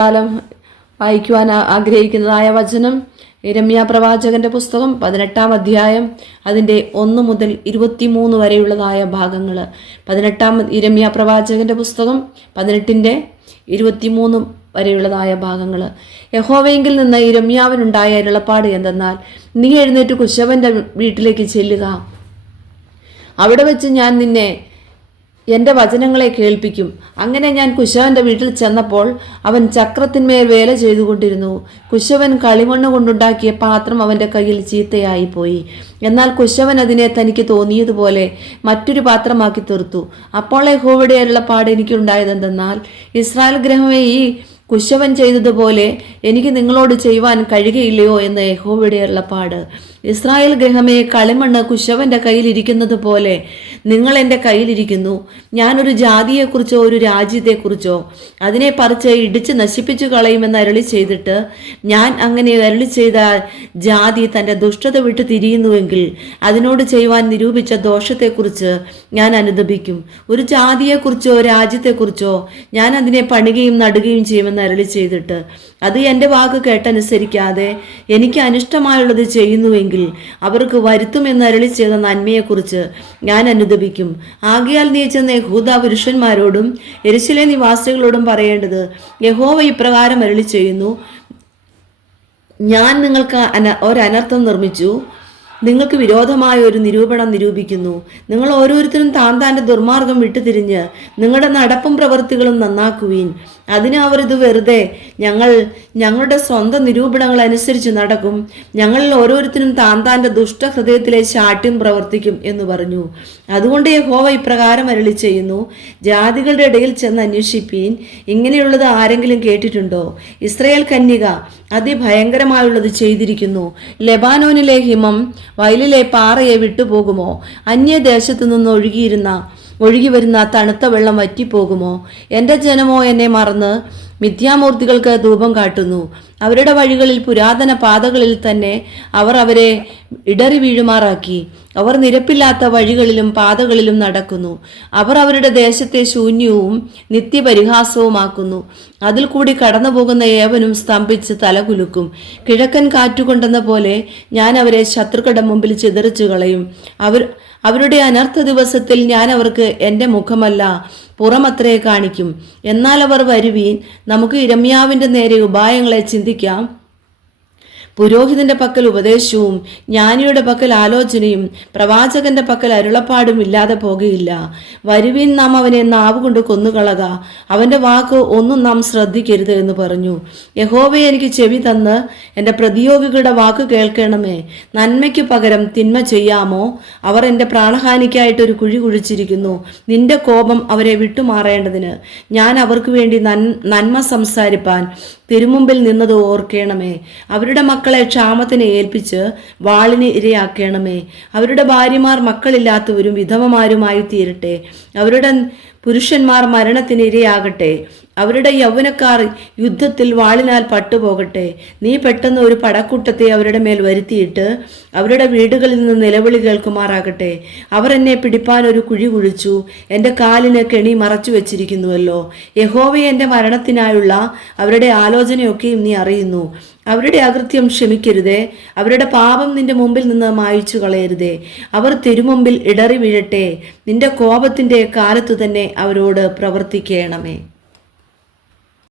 കാലം വായിക്കുവാൻ ആഗ്രഹിക്കുന്നതായ വചനം യിരെമ്യാ പ്രവാചകന്റെ പുസ്തകം 18-ാം അധ്യായം അതിൻ്റെ 1 മുതൽ 23 വരെയുള്ളതായ ഭാഗങ്ങൾ. 18-ാം യിരെമ്യാ പ്രവാചകന്റെ പുസ്തകം 18-ന്റെ 23 വരെയുള്ളതായ ഭാഗങ്ങൾ. യഹോവയെങ്കിൽ നിന്ന് യിരെമ്യാവിനുണ്ടായ അരുളപ്പാട് എന്തെന്നാൽ, നീ എഴുന്നേറ്റ് കുശവന്റെ വീട്ടിലേക്ക് ചെല്ലുക. അവിടെ വെച്ച് ഞാൻ നിന്നെ എൻ്റെ വചനങ്ങളെ കേൾപ്പിക്കും. അങ്ങനെ ഞാൻ കുശവന്റെ വീട്ടിൽ ചെന്നപ്പോൾ അവൻ ചക്രത്തിന്മേൽ വേല ചെയ്തുകൊണ്ടിരുന്നു. കുശവൻ കളിമണ്ണ് കൊണ്ടുണ്ടാക്കിയ പാത്രം അവൻ്റെ കയ്യിൽ ചീത്തയായിപ്പോയി. എന്നാൽ കുശവൻ അതിനെ തനിക്ക് തോന്നിയതുപോലെ മറ്റൊരു പാത്രമാക്കി തീർത്തു. അപ്പോൾ യഹോവയുടെ അരുളപ്പാട് എനിക്കുണ്ടായതെന്തെന്നാൽ, ഇസ്രായേൽ ഗൃഹമേ, ഈ കുശവൻ ചെയ്തതുപോലെ എനിക്ക് നിങ്ങളോട് ചെയ്യുവാൻ കഴിയുകയില്ലയോ എന്ന് യഹോവയുടെ അരുളപ്പാട്. ഇസ്രായേൽ ഗൃഹമേ, കളിമണ്ണ് കുശവന്റെ കയ്യിലിരിക്കുന്നത് പോലെ നിങ്ങൾ എൻ്റെ കയ്യിലിരിക്കുന്നു. ഞാനൊരു ജാതിയെക്കുറിച്ചോ ഒരു രാജ്യത്തെക്കുറിച്ചോ അതിനെ പറിച്ച് ഇടിച്ച് നശിപ്പിച്ചു കളയുമെന്ന് അരുളി ചെയ്തിട്ട്, ഞാൻ അങ്ങനെ അരുളി ചെയ്ത ജാതി തൻ്റെ ദുഷ്ടത വിട്ട് തിരിയുന്നുവെങ്കിൽ അതിനോട് ചെയ്യുവാൻ നിരൂപിച്ച ദോഷത്തെക്കുറിച്ച് ഞാൻ അനുദപിക്കും. ഒരു ജാതിയെക്കുറിച്ചോ രാജ്യത്തെക്കുറിച്ചോ ഞാൻ അതിനെ പണികയും നടുകയും ചെയ്യുമെന്ന് അരുളി ചെയ്തിട്ട് അത് എൻ്റെ വാക്ക് കേട്ടനുസരിക്കാതെ എനിക്ക് അനിഷ്ടമായുള്ളത് ചെയ്യുന്നുവെങ്കിൽ അവർക്ക് വരുത്തുമെന്ന് അരുളി ചെയ്ത നന്മയെക്കുറിച്ച് ഞാൻ അനുദപിക്കും. ആകയാൽ നീ ചെന്ന യഹൂദാ പുരുഷന്മാരോടും യെരൂശലേം നിവാസികളോടും പറയേണ്ടത്, യഹോവ ഇപ്രകാരം അരുളി ചെയ്യുന്നു, ഞാൻ നിങ്ങൾക്ക് ഒരനർത്ഥം നിർമ്മിച്ചു, നിങ്ങൾക്ക് വിരോധമായ ഒരു നിരൂപണം നിരൂപിക്കുന്നു. നിങ്ങൾ ഓരോരുത്തരും താൻ്റെ ദുർമാർഗം വിട്ടുതിരിഞ്ഞ് നിങ്ങളുടെ നടപ്പും പ്രവൃത്തികളും നന്നാക്കുവീൻ. അതിന് അവർ, ഇത് വെറുതെ, ഞങ്ങളുടെ സ്വന്തം നിരൂപണങ്ങൾ അനുസരിച്ച് നടക്കും. ഞങ്ങളിൽ ഓരോരുത്തരും താൻ്റെ ദുഷ്ടഹൃദയത്തിലെ ശാഠ്യം പ്രവർത്തിക്കും എന്ന് പറഞ്ഞു. അതുകൊണ്ട് യഹോവ ഇപ്രകാരം അരുളി ചെയ്യുന്നു, ജാതികളുടെ ഇടയിൽ ചെന്ന് അന്വേഷിപ്പീൻ. ഇങ്ങനെയുള്ളത് ആരെങ്കിലും കേട്ടിട്ടുണ്ടോ? ഇസ്രായേൽ കന്യക അതിഭയങ്കരമായുള്ളത് ചെയ്തിരിക്കുന്നു. ലെബാനോനിലെ ഹിമം വയലിലെ പാറയെ വിട്ടുപോകുമോ? അന്യദേശത്തു നിന്ന് ഒഴുകി വരുന്ന തണുത്ത വെള്ളം വറ്റിപ്പോകുമോ? എൻ്റെ ജനമോ എന്നെ മറന്ന് മിഥ്യാമൂർത്തികൾക്ക് ധൂപം കാട്ടുന്നു. അവരുടെ വഴികളിൽ, പുരാതന പാതകളിൽ തന്നെ അവർ അവരെ ഇടറി വീഴുമാറാക്കി. അവർ നിരപ്പില്ലാത്ത വഴികളിലും പാതകളിലും നടക്കുന്നു. അവർ അവരുടെ ദേശത്തെ ശൂന്യവും നിത്യപരിഹാസവുമാക്കുന്നു. അതിൽ കൂടി കടന്നു പോകുന്ന ഏവനും സ്തംഭിച്ച് തലകുലുക്കും. കിഴക്കൻ കാറ്റുകൊണ്ടെന്ന പോലെ ഞാൻ അവരെ ശത്രുക്കളുടെ മുമ്പിൽ ചിതറിച്ചു കളയും. അവരുടെ അനർത്ഥ ദിവസത്തിൽ ഞാൻ അവർക്ക് എൻ്റെ മുഖമല്ല പുറമത്രേ കാണിക്കും. എന്നാൽ അവർ വരുവീൻ, നമുക്ക് യിരെമ്യാവിൻ്റെ നേരെ ഉപായങ്ങളെ ചിന്തിക്കാം. പുരോഹിതന്റെ പക്കൽ ഉപദേശവും ജ്ഞാനിയുടെ പക്കൽ ആലോചനയും പ്രവാചകന്റെ പക്കൽ അരുളപ്പാടും ഇല്ലാതെ പോകുകയില്ല. വരുവീൻ, നാം അവനെ നാവുകൊണ്ട് കൊന്നുകളക, അവന്റെ വാക്ക് ഒന്നും നാം ശ്രദ്ധിക്കരുത് എന്ന് പറഞ്ഞു. യഹോവയെ എനിക്ക് ചെവി തന്ന് എൻ്റെ പ്രതിയോഗികളുടെ വാക്ക് കേൾക്കണമേ. നന്മയ്ക്ക് പകരം തിന്മ ചെയ്യാമോ? അവർ എൻ്റെ പ്രാണഹാനിക്കായിട്ട് ഒരു കുഴി കുഴിച്ചിരിക്കുന്നു. നിന്റെ കോപം അവരെ വിട്ടുമാറേണ്ടതിന് ഞാൻ അവർക്ക് വേണ്ടി നന്മ സംസാരിപ്പാൻ തിരുമുമ്പിൽ നിന്നത് ഓർക്കണമേ. അവരുടെ മക്കളെ ക്ഷാമത്തിന് ഏൽപ്പിച്ച് വാളിന് ഇരയാക്കണമേ. അവരുടെ ഭാര്യമാർ മക്കളില്ലാത്തവരും വിധവമാരുമായി തീരട്ടെ. അവരുടെ പുരുഷന്മാർ മരണത്തിന് ഇരയാകട്ടെ. അവരുടെ യൗവനക്കാർ യുദ്ധത്തിൽ വാളിനാൽ പട്ടുപോകട്ടെ. നീ പെട്ടെന്ന് ഒരു പടക്കൂട്ടത്തെ അവരുടെ മേൽ വരുത്തിയിട്ട് അവരുടെ വീടുകളിൽ നിന്ന് നിലവിളി കേൾക്കുമാറാകട്ടെ. അവർ എന്നെ പിടിപ്പാൻ ഒരു കുഴി കുഴിച്ചു, എൻ്റെ കാലിന് കെണി മറച്ചു വെച്ചിരിക്കുന്നുവല്ലോ. യഹോവയെ എൻ്റെ മരണത്തിനായുള്ള അവരുടെ ആലോചനയൊക്കെയും നീ അറിയുന്നു. അവരുടെ അകൃത്യം ക്ഷമിക്കരുതേ, അവരുടെ പാപം നിന്റെ മുമ്പിൽ നിന്ന് മായിച്ചു കളയരുതേ. അവർ തിരുമുമ്പിൽ ഇടറി വീഴട്ടെ. നിന്റെ കോപത്തിൻ്റെ കാലത്തു തന്നെ അവരോട് പ്രവർത്തിക്കണമേ.